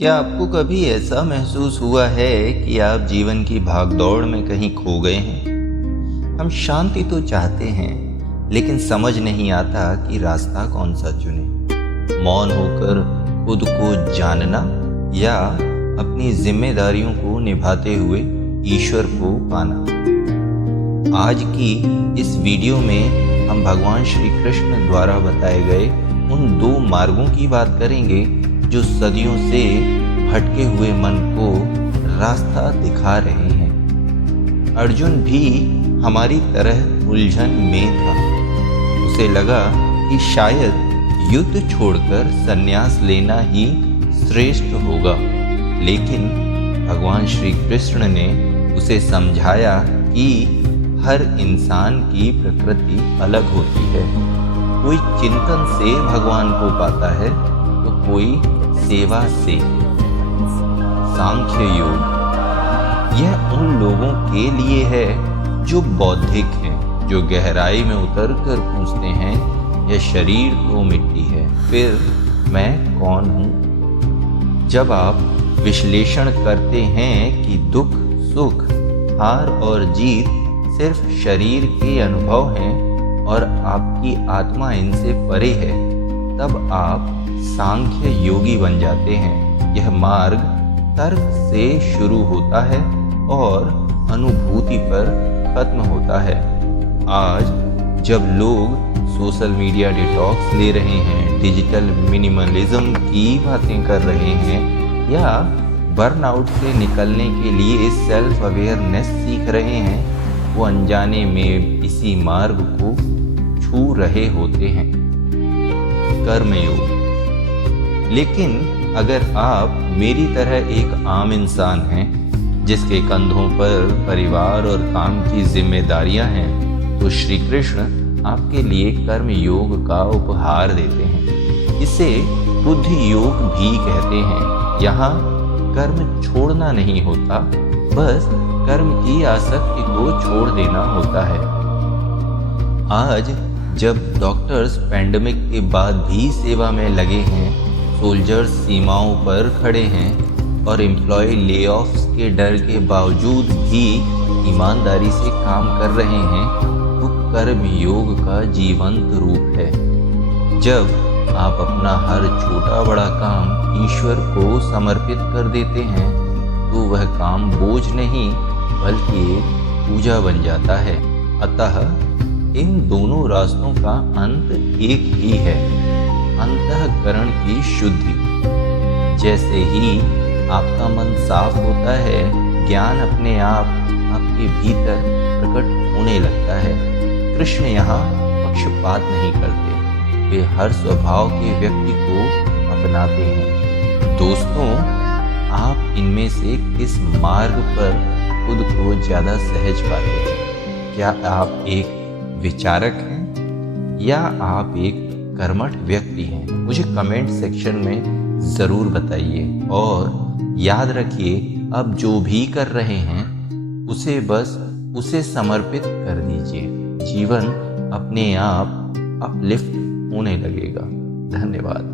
क्या आपको कभी ऐसा महसूस हुआ है कि आप जीवन की भागदौड़ में कहीं खो गए हैं? हम शांति तो चाहते हैं, लेकिन समझ नहीं आता कि रास्ता कौन सा चुने। मौन होकर खुद को जानना या अपनी जिम्मेदारियों को निभाते हुए ईश्वर को पाना। आज की इस वीडियो में हम भगवान श्री कृष्ण द्वारा बताए गए उन दो मार्गों की बात करेंगे जो सदियों से भटके हुए मन को रास्ता दिखा रहे हैं। अर्जुन भी हमारी तरह उलझन में था। उसे लगा कि शायद युद्ध छोड़कर संन्यास लेना ही श्रेष्ठ होगा, लेकिन भगवान श्री कृष्ण ने उसे समझाया कि हर इंसान की प्रकृति अलग होती है। कोई चिंतन से भगवान को पाता है तो कोई सेवा से। सांख्य योग यह उन लोगों के लिए है जो बौद्धिक हैं, जो गहराई में उतर कर पूछते हैं यह शरीर तो मिट्टी है, फिर मैं कौन हूँ। जब आप विश्लेषण करते हैं कि दुख, सुख, हार और जीत सिर्फ शरीर के अनुभव हैं और आपकी आत्मा इनसे परे है, तब आप सांख्य योगी बन जाते हैं। यह मार्ग तर्क से शुरू होता है और अनुभूति पर खत्म होता है। आज जब लोग सोशल मीडिया डिटॉक्स ले रहे हैं, डिजिटल मिनिमलिज्म की बातें कर रहे हैं या बर्नआउट से निकलने के लिए सेल्फ अवेयरनेस सीख रहे हैं, वो अनजाने में इसी मार्ग को छू रहे होते हैं, कर्मयोग। लेकिन अगर आप मेरी तरह एक आम इंसान हैं जिसके कंधों पर परिवार और काम की जिम्मेदारियां हैं, तो श्री कृष्ण आपके लिए कर्म योग का उपहार देते हैं। इसे बुद्धि योग भी कहते हैं। यहाँ कर्म छोड़ना नहीं होता, बस कर्म की आसक्ति को छोड़ देना होता है। आज जब डॉक्टर्स पैंडेमिक के बाद भी सेवा में लगे हैं, सोल्जर्स सीमाओं पर खड़े हैं और एम्प्लॉय लेऑफ्स के डर के बावजूद भी ईमानदारी से काम कर रहे हैं, तो कर्म योग का जीवंत रूप है। जब आप अपना हर छोटा बड़ा काम ईश्वर को समर्पित कर देते हैं, तो वह काम बोझ नहीं बल्कि एक पूजा बन जाता है। अतः इन दोनों रास्तों का अंत एक ही है, अंतःकरण की शुद्धि। जैसे ही आपका मन साफ होता है, ज्ञान अपने आप आपके भीतर प्रकट होने लगता है। कृष्ण यहाँ पक्षपात नहीं करते, वे हर स्वभाव के व्यक्ति को अपनाते हैं। दोस्तों, आप इनमें से किस मार्ग पर खुद को ज़्यादा सहज पाते हैं? क्या आप एक विचारक हैं या आप एक कर्मठ व्यक्ति हैं? मुझे कमेंट सेक्शन में ज़रूर बताइए। और याद रखिए, अब जो भी कर रहे हैं उसे समर्पित कर दीजिए। जीवन अपने आप अपलिफ्ट होने लगेगा। धन्यवाद।